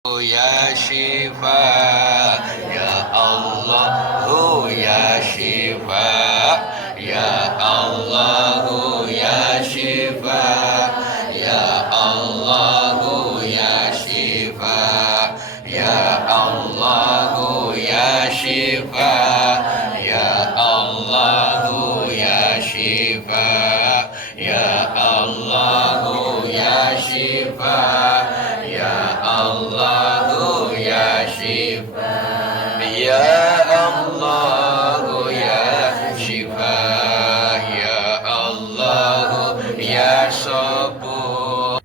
Ya Shifa, Ya Allah, Ya Shifa, Ya Allah, Ya Shifa, Ya Allah, Ya Shifa, Ya Allah, Ya Shifa, Ya Allah, Ya Shifa, Ya Allah, Ya Shifa, Ya Allah, Ya Shifa, Ya Allah, Ya Shifa, Ya Allah, Ya Sabur.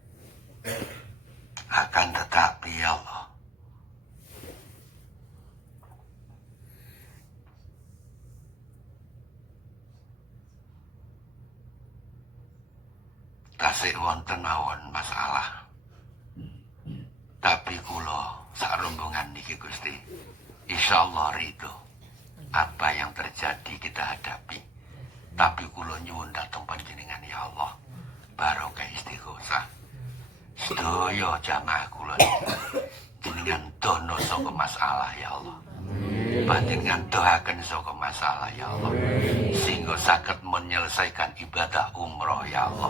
Akan tetapi ya Allah, tasik wonten mawon masalah. Tapi kula sak rombongan niki Gusti, insyaallah ridho apa yang terjadi kita hadapi. Tapi kula nyuwun dhateng panjenengan ya Allah, barokah istighosah. Sedaya jamaah kula jenengan dono saka masalah ya Allah. Panjenengan doakan saka masalah ya Allah, sehingga saged menyelesaikan ibadah umroh ya Allah.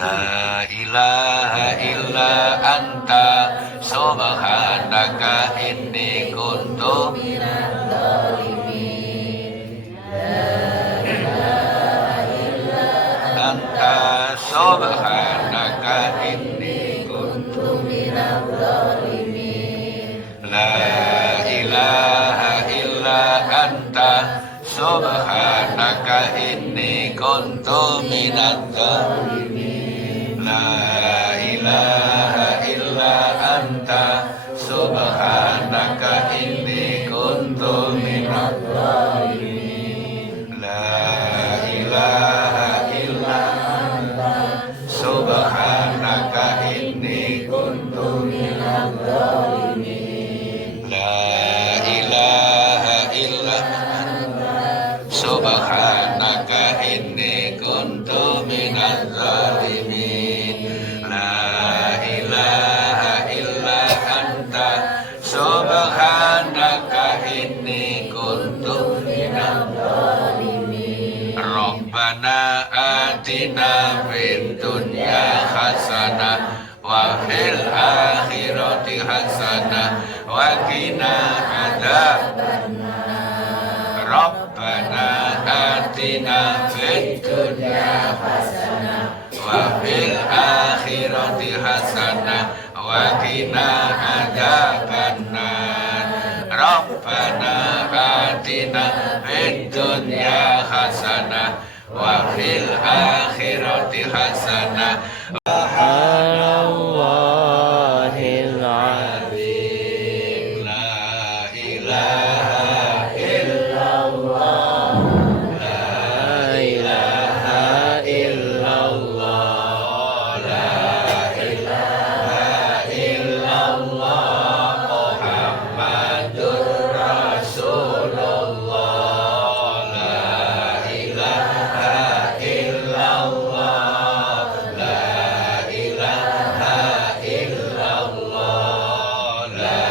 La ilaha illa anta subhanaka inni kuntu minadh dhalimin. La ilaha illa anta subhanaka inni kuntu minadh dhalimin. La ilaha illa anta subhanaka inni kuntu minadh dhalimin. La ilaha illa anta subhanaka inni kuntu minadh dhalimin. La ilaha illa anta subhanaka inni kuntu minadh dhalimin. La ilaha illa anta subhanaka inni kuntu minadh dhalimin. La ilaha illa anta subhanaka inni kuntu minadh dhalimin. Rabbana atina fid dunya hasanah wa fil akhirati hasanah wa qina adzabannar. Rabbana atina fid dunya hasanah wa fil akhirati hasanah wa qina adzabannar. Rabbana atina fid dunya hasanah wa fil akhirati hasanah. Subhanallahil azim. La ilaha illallah. La ilaha illallah. La ilaha illallah. Muhammadur Rasulullah. La ilaha illallah. La ilaha illallah. La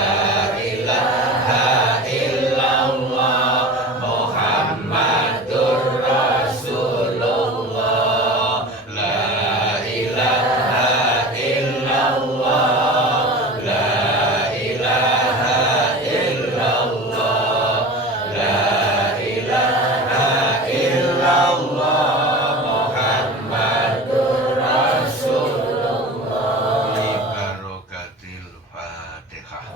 ilaha illallah. Muhammadur Rasulullah. La ilaha illallah. La ilaha illallah. La ilaha illallah. Muhammadur Rasulullah. Li barokatil Fatihah.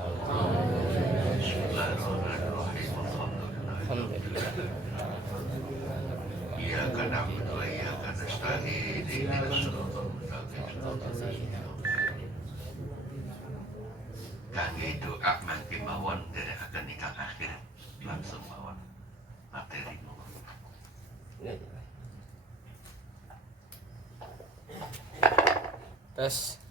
Bismillahirrahmanirrahim. Alhamdulillah. Iyyaka na'budu wa iyyaka nasta'in. Ihdinas siratal mustaqim. Kangge doa mangke mawon nderekaken ingkang akhir langsung mawon materi mawon. Tes.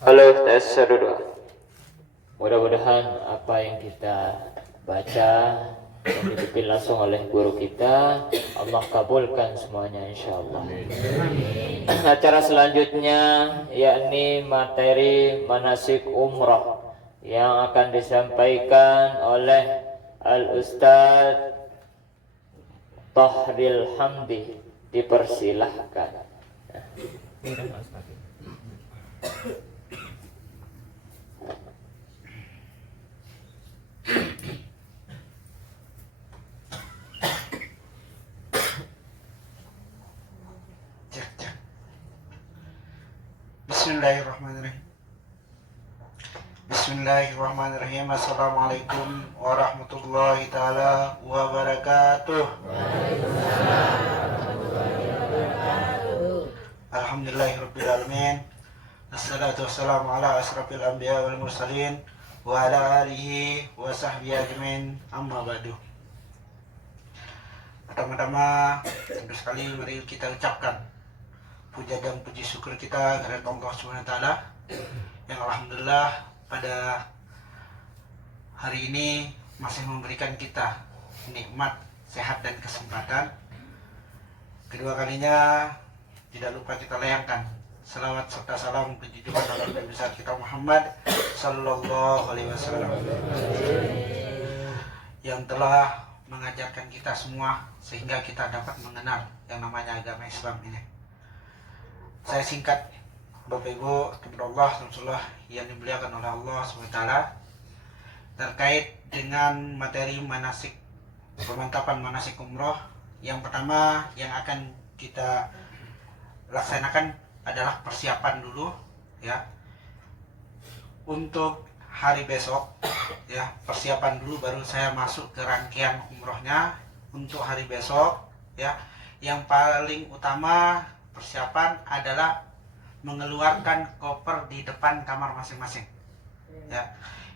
Halo, tes 1 2. Mudah-mudahan apa yang kita baca yang dipimpin langsung oleh guru kita, Allah kabulkan semuanya insyaallah. Acara selanjutnya yakni materi manasik umrah yang akan disampaikan oleh Al-Ustadz Tahril Hamdi. Dipersilahkan. Bismillahirrahmanirrahim. Bismillahirrahmanirrahim. Assalamualaikum warahmatullahi taala wabarakatuh. Alhamdulillahirabbil alamin. Assalatu wassalamu ala asrafil anbiya wal mursalin wa ala alihi wa sahbihi ajmain. Amma ba'du. Pertama-tama tentu sekali mari kita ucapkan puja dan puji syukur kita kepada Allah Subhanahu wa taala yang alhamdulillah pada hari ini masih memberikan kita nikmat, sehat dan kesempatan. Kedua kalinya tidak lupa kita layangkan salawat serta salam kejujuran dalam Nabi besar kita Muhammad sallallahu alaihi wasallam yang telah mengajarkan kita semua sehingga kita dapat mengenal yang namanya agama Islam ini. Saya singkat, Bapak Ibu, kepada Allah Rasulullah yang dimuliakan oleh Allah SWT terkait dengan materi manasik, pemantapan manasik umroh. Yang pertama yang akan kita laksanakan adalah persiapan dulu ya untuk hari besok ya, persiapan dulu baru saya masuk ke rangkaian umrohnya untuk hari besok ya. Yang paling utama persiapan adalah mengeluarkan koper di depan kamar masing-masing ya.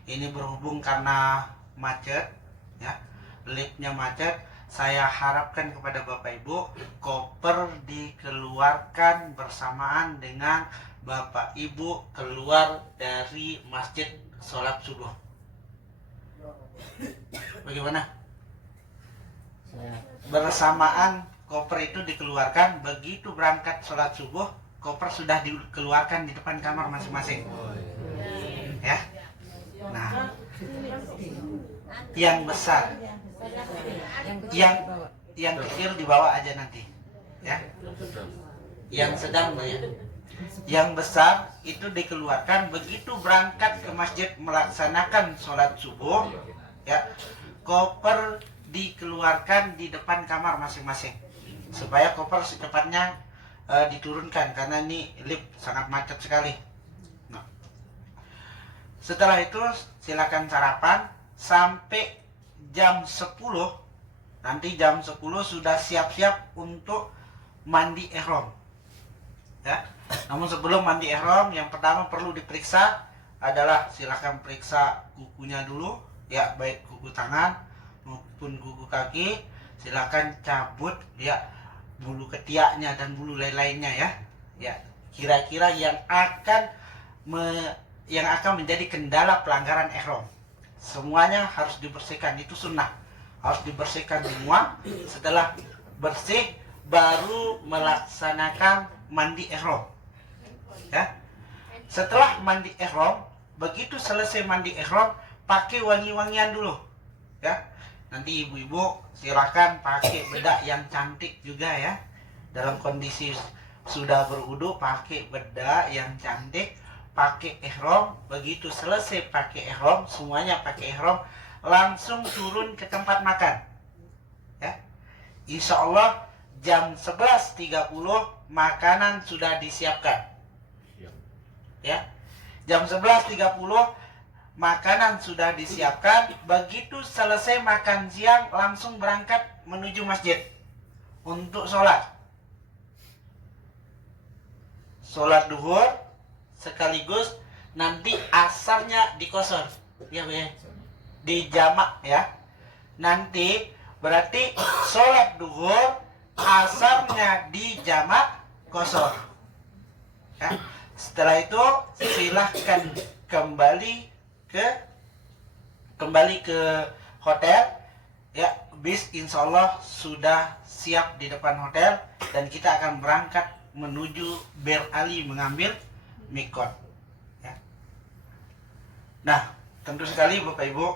Ini berhubung karena macet ya, liftnya macet, saya harapkan kepada Bapak Ibu koper dikeluarkan bersamaan dengan Bapak Ibu keluar dari masjid sholat subuh. Bagaimana? Bersamaan koper itu dikeluarkan, begitu berangkat sholat subuh koper sudah dikeluarkan di depan kamar masing-masing ya. Nah, yang besar, yang kecil dibawa aja nanti ya, yang sedang ya. Yang besar itu dikeluarkan begitu berangkat ke masjid melaksanakan sholat subuh ya, koper dikeluarkan di depan kamar masing-masing supaya koper secepatnya diturunkan karena ini lift sangat macet sekali. Nah, setelah itu silakan sarapan sampai jam 10. Nanti jam 10 sudah siap-siap untuk mandi ihram ya. Namun sebelum mandi ihram yang pertama perlu diperiksa adalah silakan periksa kukunya dulu ya, baik kuku tangan maupun kuku kaki. Silakan cabut ya bulu ketiaknya dan bulu lain-lainnya ya. Ya, kira-kira yang akan menjadi kendala pelanggaran ihram. Semuanya harus dibersihkan, itu sunnah. Harus dibersihkan semua. Setelah bersih baru melaksanakan mandi ihram. Ya. Setelah mandi ihram, begitu selesai mandi ihram, pakai wangi-wangian dulu. Ya. Nanti ibu-ibu silakan pakai bedak yang cantik juga ya. Dalam kondisi sudah berwudu pakai bedak yang cantik, pakai ihram. Begitu selesai pakai ihram, semuanya pakai ihram, langsung turun ke tempat makan. Ya. Insya Allah jam 11.30 makanan sudah disiapkan. Ya. Jam 11.30 makanan sudah disiapkan. Begitu selesai makan siang langsung berangkat menuju masjid untuk sholat. Sholat duhur sekaligus nanti asarnya dikosor ya, di jamak ya. Nanti berarti sholat duhur asarnya di jamak kosor ya. Setelah itu silahkan kembali ke hotel ya. Bis insya Allah sudah siap di depan hotel dan kita akan berangkat menuju Bir Ali mengambil mikot ya. Nah, tentu sekali Bapak Ibu,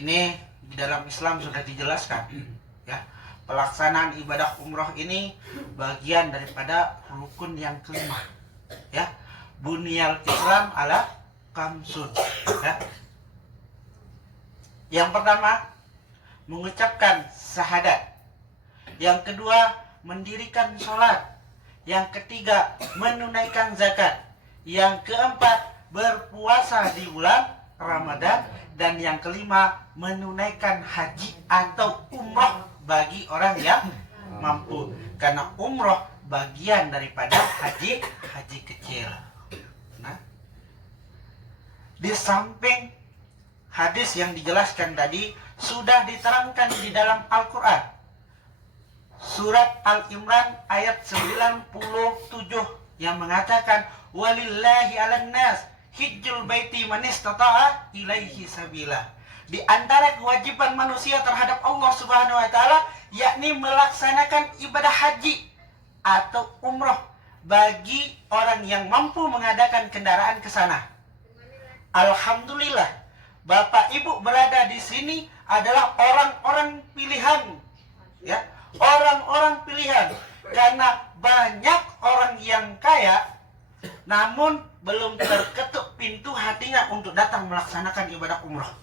ini di dalam Islam sudah dijelaskan, ya, pelaksanaan ibadah umroh ini bagian daripada rukun yang kelima, ya, bunyal Islam ala kamsun, ya. Yang pertama, mengucapkan syahadat. Yang kedua, mendirikan sholat. Yang ketiga, menunaikan zakat. Yang keempat, berpuasa di bulan Ramadan. Dan yang kelima, menunaikan haji atau umroh bagi orang yang mampu. Karena umroh bagian daripada haji kecil. Nah, di samping hadis yang dijelaskan tadi sudah diterangkan di dalam Al-Quran. Surat Al-Imran ayat 97 yang mengatakan walillahi 'alan nas hijjul baiti man istata'a ilaihi sabila. Di antara kewajiban manusia terhadap Allah Subhanahu wa taala yakni melaksanakan ibadah haji atau umroh bagi orang yang mampu mengadakan kendaraan ke sana. Alhamdulillah, Bapak Ibu berada di sini adalah orang-orang pilihan, ya, orang-orang pilihan. Karena banyak orang yang kaya, namun belum terketuk pintu hatinya untuk datang melaksanakan ibadah umroh.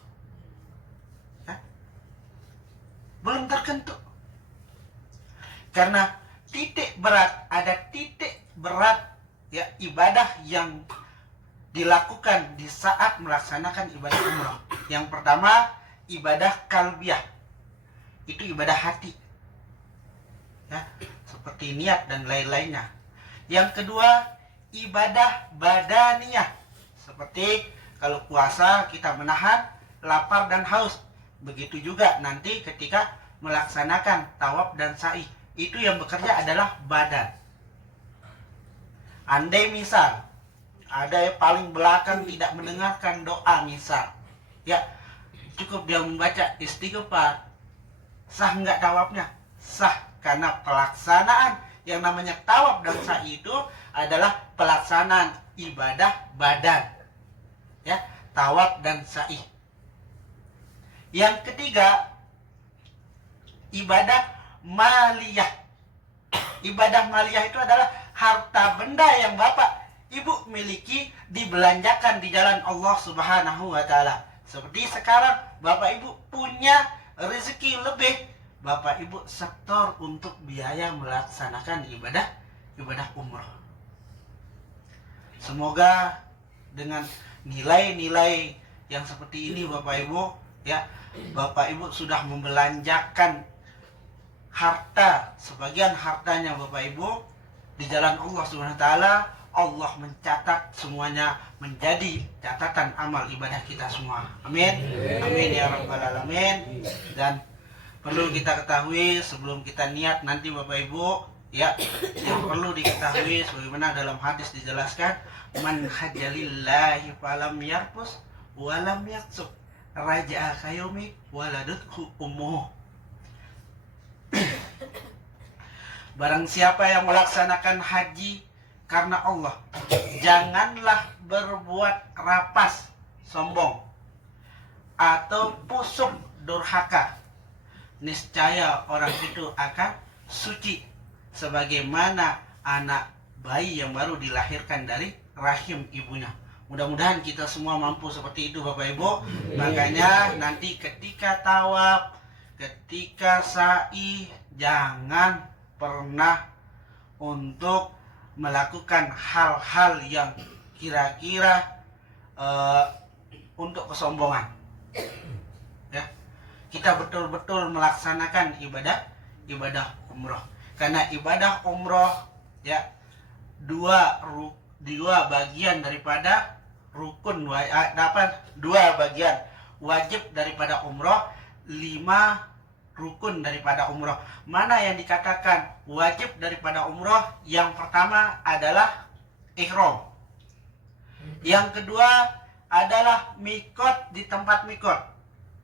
Ya? Belum terketuk. Karena ada titik berat, ya, ibadah yang dilakukan di saat melaksanakan ibadah umroh. Yang pertama, ibadah kalbiyah. Itu ibadah hati, ya, seperti niat dan lain-lainnya. Yang kedua, ibadah badaniyah. Seperti kalau puasa kita menahan lapar dan haus. Begitu juga nanti ketika melaksanakan tawaf dan sa'i. Itu yang bekerja adalah badan. Andai misal ada yang paling belakang tidak mendengarkan doa misal, ya, cukup dia membaca istighfar, sah nggak tawafnya? Sah, karena pelaksanaan yang namanya tawaf dan sa'i itu adalah pelaksanaan ibadah badan, ya, tawaf dan sa'i. Yang ketiga, ibadah maliyah. Ibadah maliyah itu adalah harta benda yang Bapak Ibu miliki dibelanjakan di jalan Allah Subhanahu wa taala. Seperti sekarang Bapak Ibu punya rezeki lebih, Bapak Ibu setor untuk biaya melaksanakan ibadah umroh. Semoga dengan nilai-nilai yang seperti ini Bapak Ibu, ya, Bapak Ibu sudah membelanjakan harta, sebagian hartanya Bapak Ibu di jalan Allah Subhanahu wa taala. Allah mencatat semuanya menjadi catatan amal ibadah kita semua. Amin. Amin ya rabbal alamin. Dan perlu kita ketahui sebelum kita niat nanti Bapak Ibu, ya, yang perlu diketahui sebagaimana dalam hadis dijelaskan, man hajjalillahi falam yarfus walam yaksub raja'a kayomi waladuthu ummuhu. Barang siapa yang melaksanakan haji karena Allah, janganlah berbuat rapas, sombong, atau pusuk durhaka. Niscaya orang itu akan suci sebagaimana anak bayi yang baru dilahirkan dari rahim ibunya. Mudah-mudahan kita semua mampu seperti itu Bapak Ibu. Makanya nanti ketika tawaf, ketika sa'i, jangan pernah untuk melakukan hal-hal yang kira-kira untuk kesombongan, ya. Kita betul-betul melaksanakan ibadah umroh, karena ibadah umroh, ya, dua bagian daripada rukun, dua bagian wajib daripada umroh, 5 rukun daripada umroh. Mana yang dikatakan wajib daripada umroh? Yang pertama adalah ihram. Yang kedua adalah mikot di tempat mikot.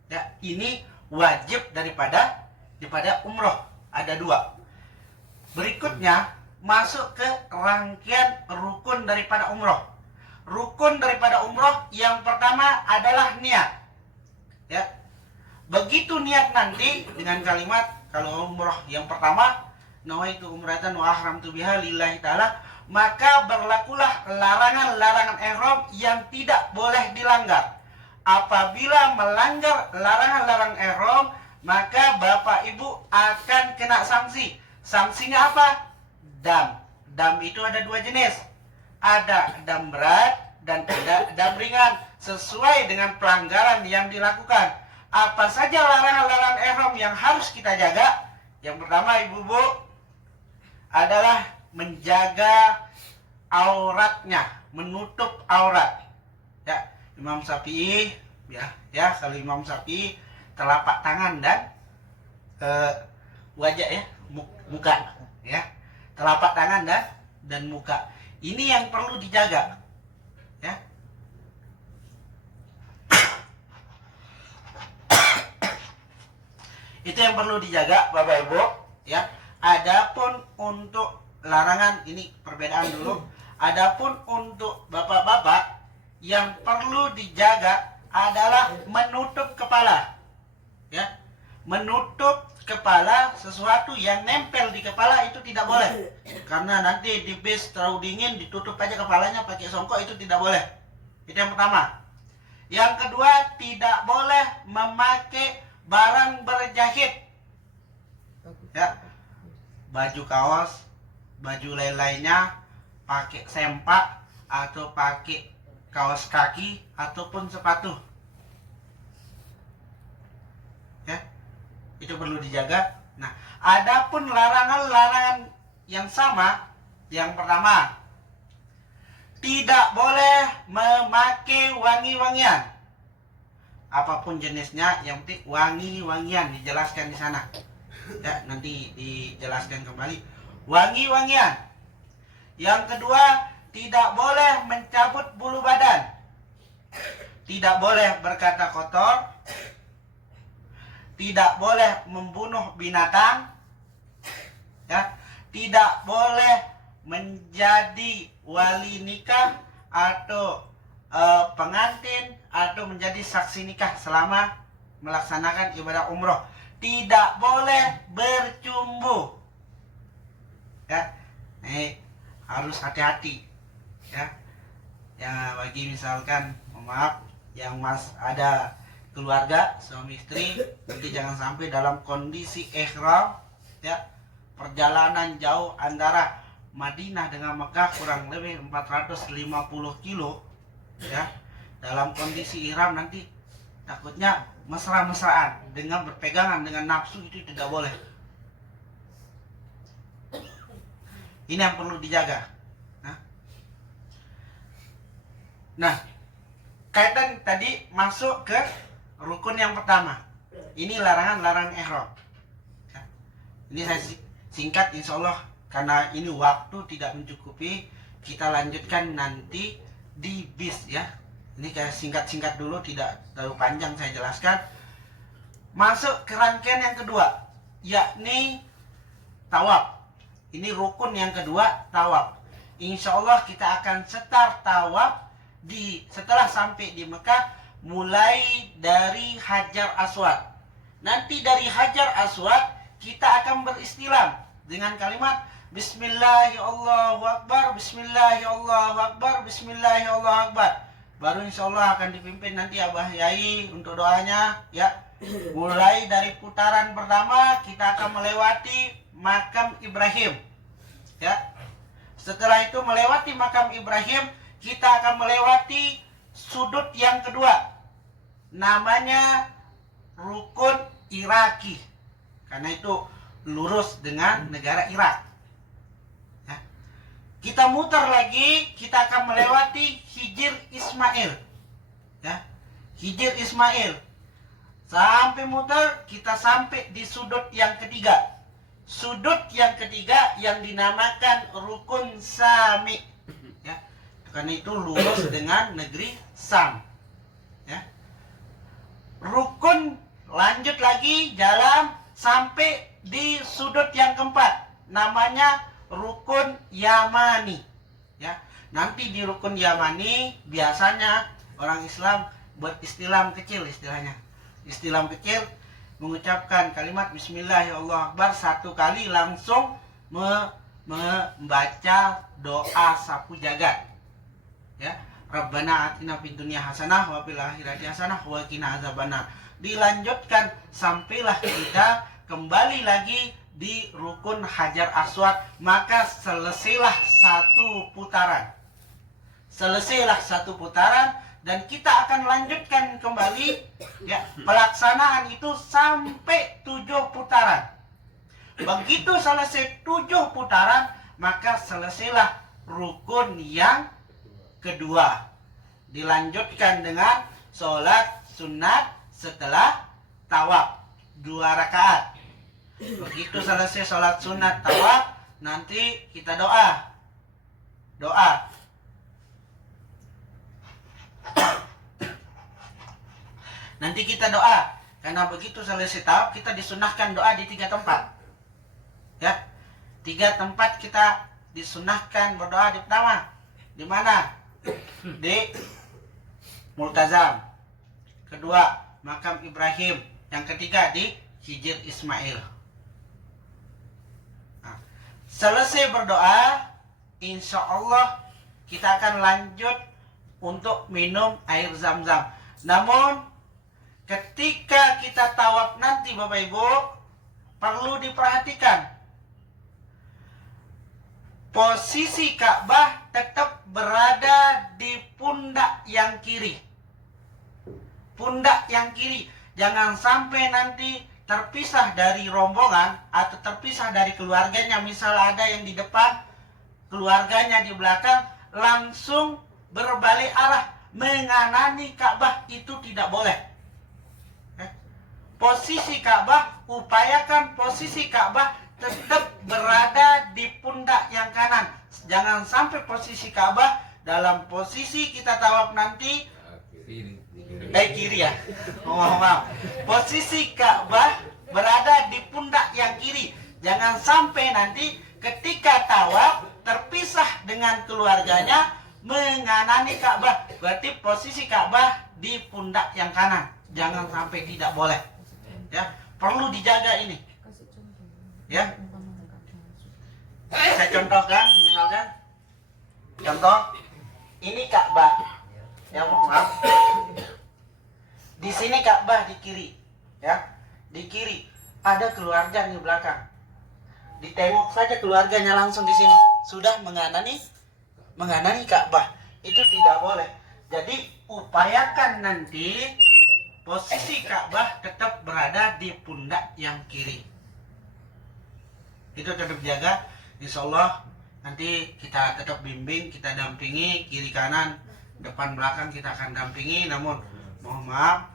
Ya, ini wajib daripada umroh. Ada 2. Berikutnya masuk ke rangkaian rukun daripada umroh. rukun daripada umroh yang pertama adalah niat. Ya. Begitu niat nanti dengan kalimat, kalau umroh yang pertama, nawaitu umratan wa ahramtu biha lillahi ta'ala, maka berlakulah larangan-larangan ihram yang tidak boleh dilanggar. Apabila melanggar larangan-larangan ihram, maka Bapak Ibu akan kena sanksi. Sanksinya apa? Dam. Dam itu ada dua jenis. Ada dam berat dan ada dam ringan. Sesuai dengan pelanggaran yang dilakukan. Apa saja larangan-larangan ihram yang harus kita jaga? Yang pertama, Ibu-ibu, adalah menjaga auratnya, menutup aurat. Ya, Imam Syafi'i, ya kalau Imam Syafi'i telapak tangan dan wajah, ya, muka, ya, telapak tangan dan muka. Ini yang perlu dijaga, ya. Itu yang perlu dijaga, Bapak Ibu, ya. Adapun untuk larangan, ini perbedaan dulu. Adapun untuk bapak-bapak, yang perlu dijaga adalah menutup kepala. Ya. Menutup kepala, sesuatu yang nempel di kepala itu tidak boleh. Karena nanti di bis terlalu dingin, ditutup aja kepalanya pakai songkok, itu tidak boleh. Itu yang pertama. Yang kedua, tidak boleh memakai barang berjahit. Ya. Baju kaos, baju lain-lainnya, pakai sempak atau pakai kaos kaki ataupun sepatu. Ya, itu perlu dijaga. Nah, adapun larangan-larangan yang sama, yang pertama, tidak boleh memakai wangi-wangian. Apapun jenisnya, yang penting wangi-wangian, dijelaskan di sana. Ya, nanti dijelaskan kembali. Wangi-wangian. Yang kedua, tidak boleh mencabut bulu badan. Tidak boleh berkata kotor. Tidak boleh membunuh binatang. Ya, tidak boleh menjadi wali nikah atau pengantin atau menjadi saksi nikah selama melaksanakan ibadah umroh. Tidak boleh bercumbu. Ya, harus hati-hati. Ya, bagi misalkan, maaf, yang ada keluarga suami istri, nanti jangan sampai dalam kondisi ihram, ya, perjalanan jauh antara Madinah dengan Mekah kurang lebih 450 kilo, ya, dalam kondisi ihram nanti takutnya mesra-mesraan dengan berpegangan dengan nafsu, itu tidak boleh. Ini yang perlu dijaga. Nah, kaitan tadi masuk ke rukun yang pertama. Ini larangan-larangan ihram. Ini saya singkat, insya Allah, karena ini waktu tidak mencukupi. Kita lanjutkan nanti di bis, ya. Ini kayak singkat-singkat dulu, tidak terlalu panjang saya jelaskan. Masuk ke rangkaian yang kedua, yakni tawaf. Ini rukun yang kedua, tawaf. Insya Allah kita akan start tawaf setelah sampai di Mekah, mulai dari Hajar Aswad. Nanti dari Hajar Aswad kita akan beristilam dengan kalimat Bismillahirrahmanirrahim, Bismillahirrahmanirrahim, Bismillahirrahmanirrahim. Baru insya Allah akan dipimpin nanti Abah Yai untuk doanya, ya. Mulai dari putaran pertama kita akan melewati makam Ibrahim, ya. Setelah itu melewati makam Ibrahim, kita akan melewati sudut yang kedua, namanya rukun Iraki, karena itu lurus dengan negara Irak. Kita muter lagi, kita akan melewati Hijr Ismail, ya, Hijr Ismail. Sampai muter, kita sampai di sudut yang ketiga. Sudut yang ketiga yang dinamakan rukun Sami, ya, karena itu lurus dengan negeri Sam, ya. Rukun lanjut lagi jalan sampai di sudut yang keempat, namanya rukun Yamani, ya. Nanti di rukun Yamani biasanya orang Islam buat istilam kecil, istilahnya istilam kecil, mengucapkan kalimat Bismillah ya Allah Akbar 1 kali, langsung membaca doa sapu jagat, ya. Rabbana atina fid dunya hasanah wa fil akhirati hasanah wa qina azabannar. Dilanjutkan sampailah kita kembali lagi di rukun Hajar Aswad, maka selesailah 1 putaran. Selesailah 1 putaran dan kita akan lanjutkan kembali, ya, pelaksanaan itu sampai 7 putaran. Begitu selesai 7 putaran, maka selesailah rukun yang kedua. Dilanjutkan dengan sholat sunat setelah tawaf 2 rakaat. Begitu selesai sholat sunat tawaf, nanti kita doa. Nanti kita doa. Karena begitu selesai tawaf, kita disunahkan doa di 3 tempat. Ya, 3 tempat kita disunahkan berdoa. Di pertama, di mana? Di Multazam. Kedua, makam Ibrahim. Yang ketiga di Hijr Ismail. Nah, selesai berdoa, insya Allah kita akan lanjut untuk minum air zam-zam. Namun ketika kita tawaf nanti Bapak Ibu, perlu diperhatikan, posisi Ka'bah tetap berada di pundak yang kiri. Pundak yang kiri. Jangan sampai nanti terpisah dari rombongan atau terpisah dari keluarganya. Misal ada yang di depan, keluarganya di belakang, langsung berbalik arah menganani Ka'bah, itu tidak boleh. Posisi Ka'bah, upayakan posisi Ka'bah tetap berada di pundak yang kanan. Jangan sampai posisi Ka'bah dalam posisi kita tawaf nanti kiri ya. Maaf. Posisi Ka'bah berada di pundak yang kiri. Jangan sampai nanti ketika tawaf terpisah dengan keluarganya menganani Ka'bah. Berarti posisi Ka'bah di pundak yang kanan. Jangan sampai, tidak boleh. Ya, perlu dijaga ini. Ya. Saya contohkan, misalkan contoh ini Ka'bah. Ya, maaf. Di sini Ka'bah di kiri, ya. Di kiri ada keluarga di belakang. Ditengok saja keluarganya langsung di sini. Sudah menganani Ka'bah. Itu tidak boleh. Jadi upayakan nanti posisi Ka'bah tetap berada di pundak yang kiri. Itu tetap jaga. Insya Allah nanti kita tetap bimbing, kita dampingi kiri kanan, depan belakang kita akan dampingi. Namun mohon maaf,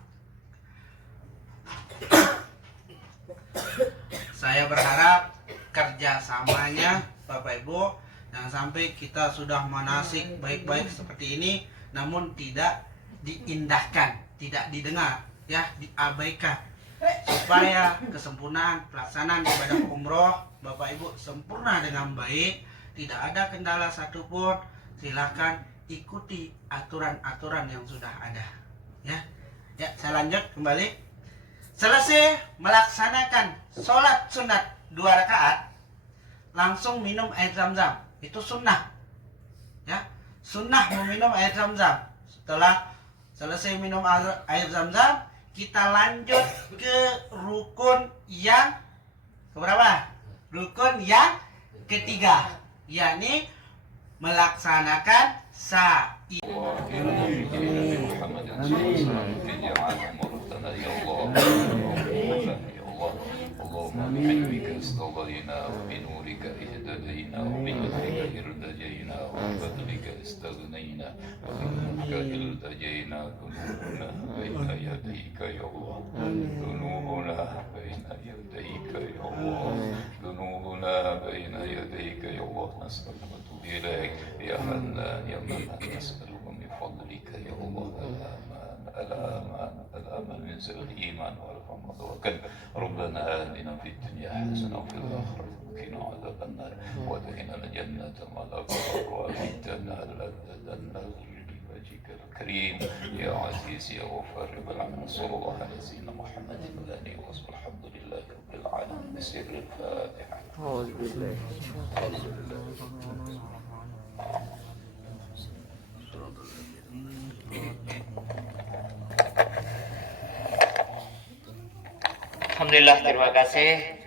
saya berharap kerjasamanya Bapak Ibu, jangan sampai kita sudah manasik baik-baik seperti ini namun tidak diindahkan, tidak didengar, ya, diabaikan, supaya kesempurnaan pelaksanaan ibadah umroh Bapak Ibu sempurna dengan baik, tidak ada kendala satupun. Silakan ikuti aturan-aturan yang sudah ada, ya. Ya, saya lanjut kembali. Selesai melaksanakan sholat sunat 2 rakaat, langsung minum air zam-zam. Itu sunnah, ya. Sunnah meminum air zam-zam. Setelah selesai minum air zam-zam, kita lanjut ke rukun yang keberapa? Rukun yang ketiga, yakni melaksanakan sa'i. اللهم بعلمك استغفرنا وبنورك اهتدينا وبنصرك ارتجينا وبفضلك استغنينا وبمنك التجينا. ذنوبنا بين يديك يا الله، ذنوبنا بين يديك يا الله، ذنوبنا بين يديك يا الله. نسألك ونتوب إليك يا حنان يا منان، نسألك من فضلك يا الله الأمان من سر الإيمان والرحمة والكذب. ربنا آتنا في الدنيا حسنة وفي الآخرة وقنا عذاب النار وادخلنا الجنة مع الأبرار وأمتنا لذة النظر بوجهك الكريم يا عزيز يا غفار بالعمل صلى الله على سيدنا محمد وآله وصحبه الحمد لله رب العالمين بسر الفاتحة. أعوذ بالله. Alhamdulillah, terima kasih